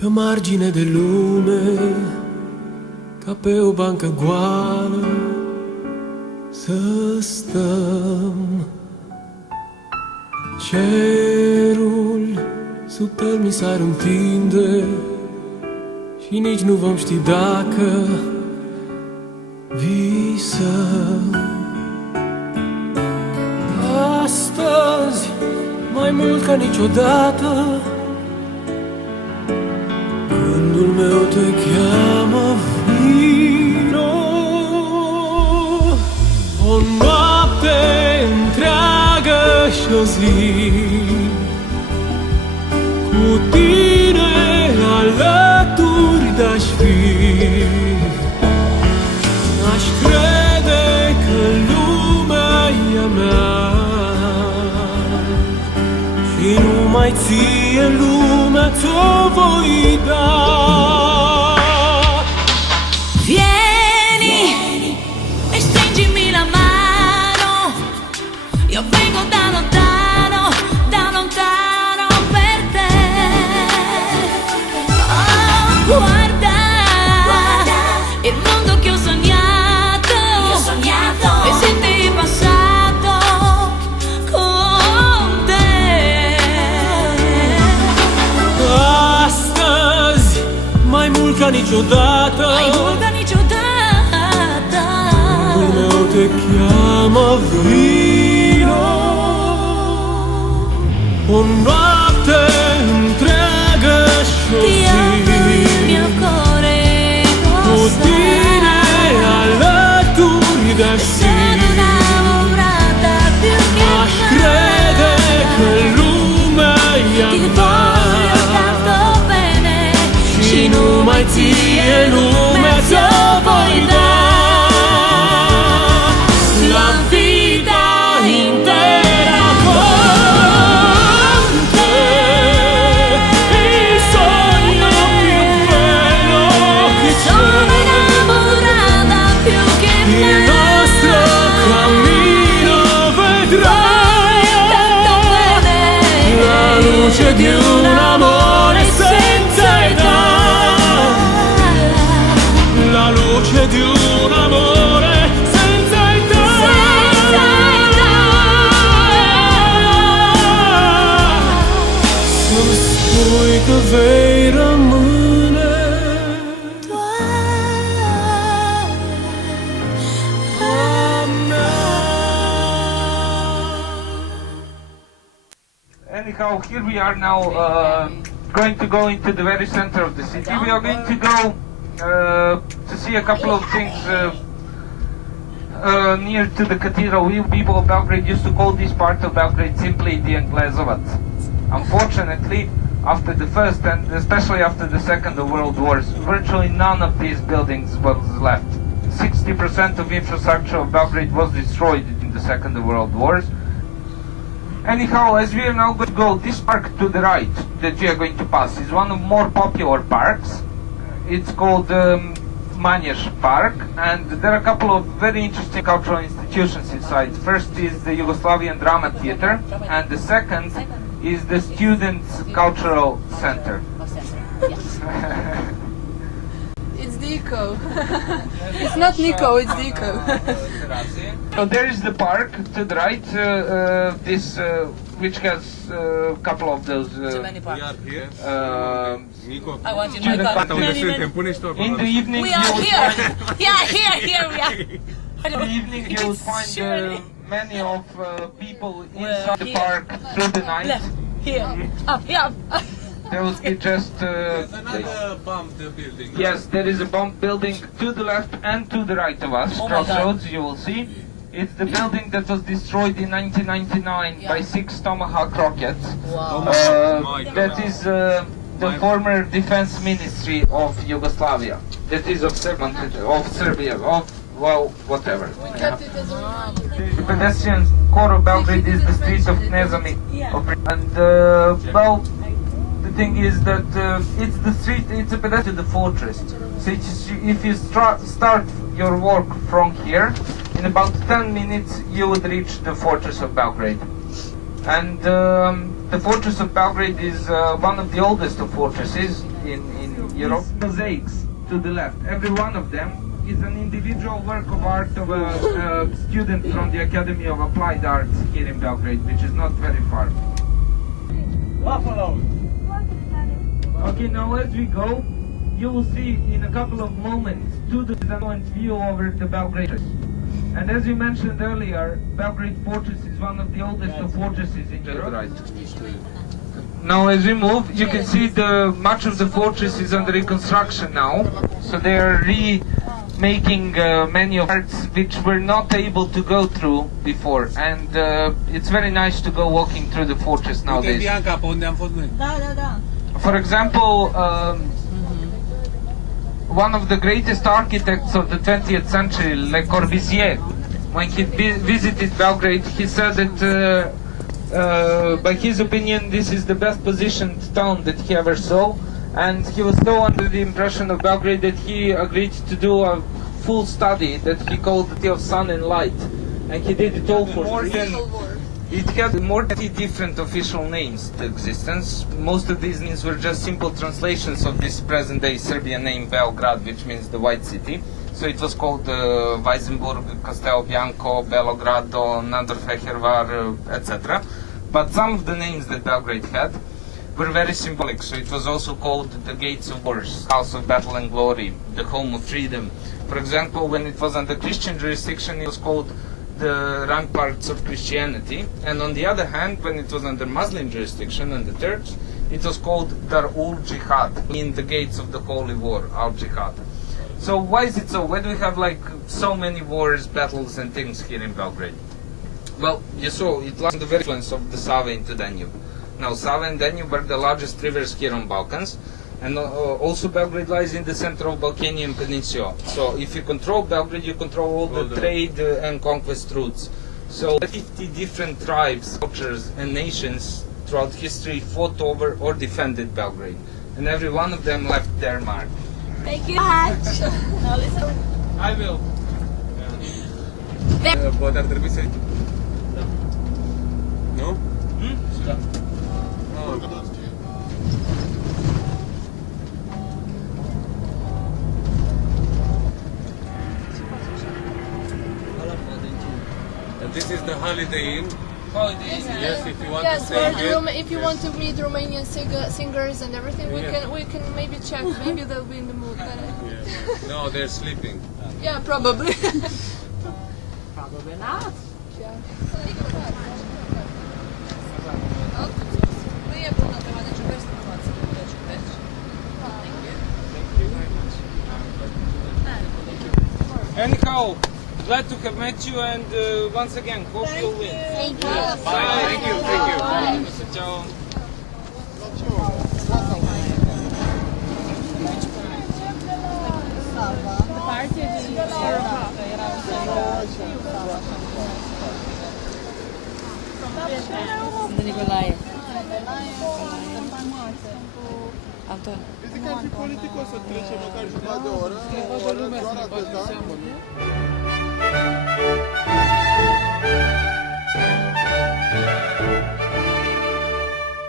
Pe o margine de lume, ca pe o bancă goală, să stăm. Cerul sub tălmi s-ar întinde și nici nu vom ști dacă visăm. Astăzi, mai mult ca niciodată, gândul meu te cheamă, vino. O noapte întreagă și o zi, cu tine alături de-aș fi. Aș crede că lumea e a mea și numai ție lumea ți-o voi da. Vieni e stringimi la mano, io vengo da lontano per te. Oh, guarda il mondo che ho sognato e senti passato con te. Astăzi, mai mult ca niciodată, gândul meu te cheamă, vino. O noapte întreagă și o zi, cu tine alături de-aș fi. Aș crede că lumea e a mea și numai ție lumea ți-o voi da. La vita intera con te, il sogno più bello che Sono innamorata più che mai. il nostro cammino vedrai, Tanto bene. la luce di un amore senza età, la luce di un amore senza età. Să-mi spui că vei rămâne a mea. Anyhow, here we are now going to go into the very center of the city. We are going to go to see a couple of things near to the cathedral. We people of Belgrade used to call this part of Belgrade simply the Englezovac. Unfortunately, after the first and especially after the second World Wars, virtually none of these buildings was left. 60% of infrastructure of Belgrade was destroyed in the second World Wars. Anyhow, as we are now going to go, this park to the right that we are going to pass is one of more popular parks. It's called Manyesh Park, and there are a couple of very interesting cultural institutions inside. First is the Yugoslavian Drama Theatre, and the second is the Students' Cultural Center. It's Nico. It's not Nico, it's Nico. So there is the park to the right, which has a couple of those We are here. Nico. I want you student to countries. In the evening, We you are will here. find, Here we are. in the evening you will find many of people We're inside the here. park through the night. Left. Here. Up. Yeah. There will be just Another bumped building. yes, there is a bomb building to the left and to the right of us. Oh my Crossroads, you will see. It's the building that was destroyed in 1999 by 6 Tomahawk rockets. Wow. That is the former defense ministry of Yugoslavia. That is of Serbia, well, whatever. We kept it as a reminder. The pedestrian core of Belgrade is the streets of Knezami. And well, the thing is that it's the street, it's a pedestrian to the fortress. So if you start your walk from here, in about 10 minutes you would reach the fortress of Belgrade. And the fortress of Belgrade is one of the oldest of fortresses. in Europe. Mosaics to the left. Every one of them is an individual work of art of a student from the Academy of Applied Arts here in Belgrade, which is not very far. Okay, now as we go, you will see in a couple of moments to the view over the Belgrade. And as you mentioned earlier, Belgrade Fortress is one of the oldest of fortresses in Europe. Right. Now as we move, you can see much of the fortress is under reconstruction now. So they are remaking many of parts which were not able to go through before. And it's very nice to go walking through the fortress nowadays. For example, one of the greatest architects of the 20th century, Le Corbusier, when he visited Belgrade, he said that by his opinion this is the best positioned town that he ever saw, and he was so under the impression of Belgrade that he agreed to do a full study that he called the Study of Sun and Light, and he did it all for more than it had more than 50 different official names to existence. Most of these names were just simple translations of this present-day Serbian name Belgrade, which means the White City. So it was called Weissenburg, Castel Bianco, Belogrado, Nadorfehervar, etc. But some of the names that Belgrade had were very symbolic. So it was also called the Gates of Wars, House of Battle and Glory, the Home of Freedom. For example, when it was under Christian jurisdiction, it was called the ramparts of Christianity, and on the other hand, when it was under Muslim jurisdiction and the Turks, it was called Dar ul Jihad, in the gates of the Holy War, Al Jihad. So why is it so? Why do we have like so many wars, battles and things here in Belgrade? Well, you saw it lost the very influence of the Sava into Danube. Now Sava and Danube are the largest rivers here on Balkans, and also Belgrade lies in the center of Balkanian Peninsula. So if you control Belgrade, you control all the trade and conquest routes. So 50 different tribes, cultures and nations throughout history fought over or defended Belgrade. And every one of them left their mark. Thank you much. Now listen. I will. Poate ar trebui să... Nu? Da. This is the Holiday Inn. Holiday Inn. Yes, if you want Yes, to stay here. if you want to meet Romanian singers and everything, we can maybe check. Maybe they'll be in the mood. No, they're sleeping. Yeah, probably. Probably not. Anyhow, glad to have met you, and once again, hope you'll win. Thank you. Bye. Thank you. Thank you. Ciao. Nicolae. Anton. Zic că ar fi politicos să trece măcar jumătate de oră, o oră, doar atâta.